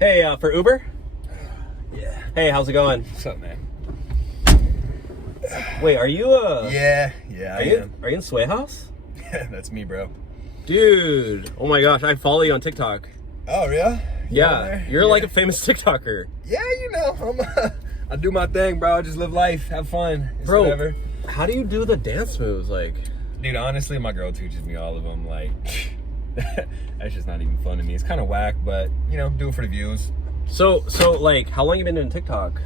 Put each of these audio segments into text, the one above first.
Hey, for Uber? Yeah. Hey, how's it going? What's up, man? Wait, are you Yeah, I am. Are you in Sway House? Yeah, that's me, bro. Dude, oh my gosh, I follow you on TikTok. Oh, yeah? Yeah, you're like a famous TikToker. Yeah, you know, I do my thing, bro. I just live life, have fun. It's Bro, whatever. How do you do the dance moves? Like, dude, honestly, my girl teaches me all of them. Like, that's just not even fun to me. It's kind of whack, but, you know, do it for the views. So like, how long you been doing TikTok?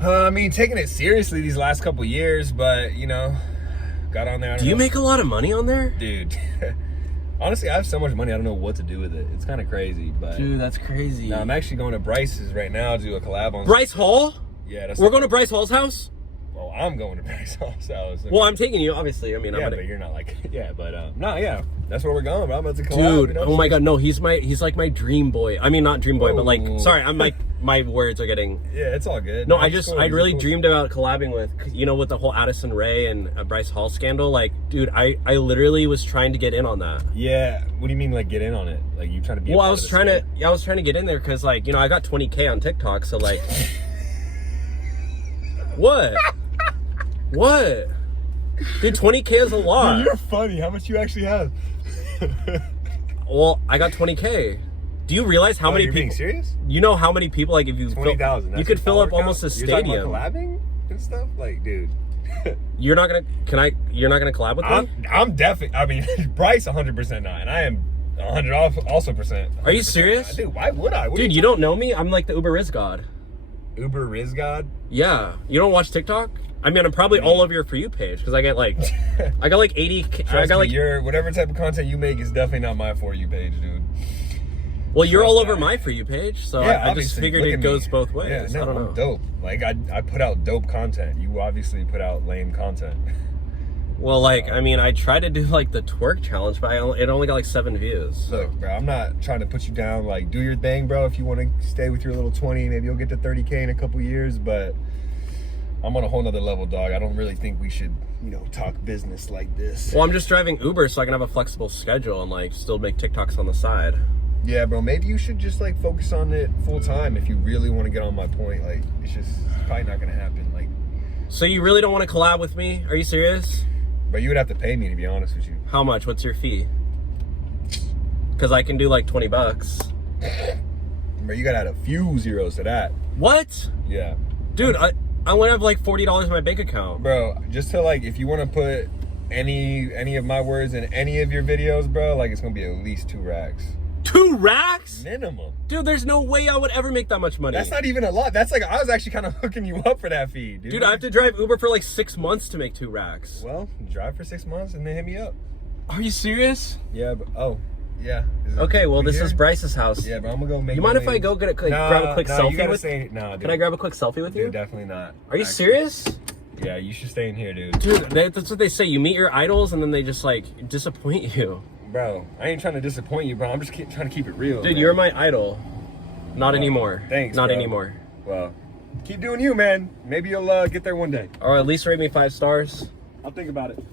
I mean, taking it seriously these last couple years, but, you know, got on there. Do you make a lot of money on there? Dude, honestly, I have so much money, I don't know what to do with it. It's kind of crazy, but... Dude, that's crazy. No, I'm actually going to Bryce's right now to do a collab on... Bryce Hall? Yeah, We're going to Bryce Hall's house? Well, I'm going to Bryce Hall's house. Well, I'm taking you, obviously. I mean, yeah, but you're not like... Yeah, but, no, yeah. That's where we're going, bro. I'm about to collab. Dude, you know? oh my god, no, he's like my dream boy. I mean, not dream boy, but like, Oh. sorry, I'm like, my words are getting... Yeah, it's all good. No, I really dreamed about collabing with, you know, with the whole Addison Rae and Bryce Hall scandal. Like, dude, I literally was trying to get in on that. Yeah, what do you mean, like, get in on it? Like, you trying to be... Well, I was trying to get in there because, like, you know, I got 20K on TikTok, so like... What? What? Dude, 20K is a lot. Dude, you're funny. How much you actually have? Well, I got 20K. Do you realize how many you're people? Being serious? You know how many people, like, if you 20,000. you could fill up almost a You're talking stadium. about collabing and stuff, like, dude. You're not gonna collab with me? I'm definitely. I mean, Bryce 100% not, and I am 100 also percent. Are you serious? Dude, why would I? Dude, you don't know me? I'm like the Uber Riz God. Uber Riz God? Yeah. You don't watch TikTok? I mean, I'm probably all over your For You page because I got like 80. I got like whatever type of content you make is definitely not my For You page, dude. Well, you're all over my For You page, so yeah, I just figured it goes both ways. Yeah, no, I don't know. I'm dope. Like I put out dope content. You obviously put out lame content. Well, like, I mean, I tried to do like the twerk challenge, but it only got like 7 views. So. Look, bro, I'm not trying to put you down. Like, do your thing, bro. If you want to stay with your little 20, maybe you'll get to 30K in a couple years. But I'm on a whole nother level, dog. I don't really think we should, you know, talk business like this. Well, I'm just driving Uber so I can have a flexible schedule and like still make TikToks on the side. Yeah, bro, maybe you should just like focus on it full time if you really want to get on my point. Like, it's probably not gonna happen. Like, so you really don't want to collab with me? Are you serious? But you would have to pay me, to be honest with you. How much? What's your fee? Because I can do like $20. Bro, you gotta add a few zeros to that. What? Yeah. Dude, I want to have like $40 in my bank account. Bro, just to like, if you want to put any of my words in any of your videos, bro, like it's gonna be at least 2 racks. 2 racks? Minimum. Dude, there's no way I would ever make that much money. That's not even a lot. That's like, I was actually kind of hooking you up for that fee, dude. Dude, I have to drive Uber for like 6 months to make 2 racks. Well, drive for 6 months and then hit me up. Are you serious? Yeah, but, oh, yeah. Okay, well, this is Bryce's house. Yeah, but I'm gonna go make. You mind if I go grab a quick selfie with you? No, dude. Can I grab a quick selfie with you? Dude, definitely not. Are you serious? Yeah, you should stay in here, dude. Dude, that's what they say. You meet your idols and then they just like disappoint you. Bro, I ain't trying to disappoint you, bro. I'm just trying to keep it real. Dude, man. you're my idol. Not anymore. Thanks, Not bro. anymore. Well, keep doing you, man. Maybe you'll get there one day. Or at least rate me 5 stars. I'll think about it.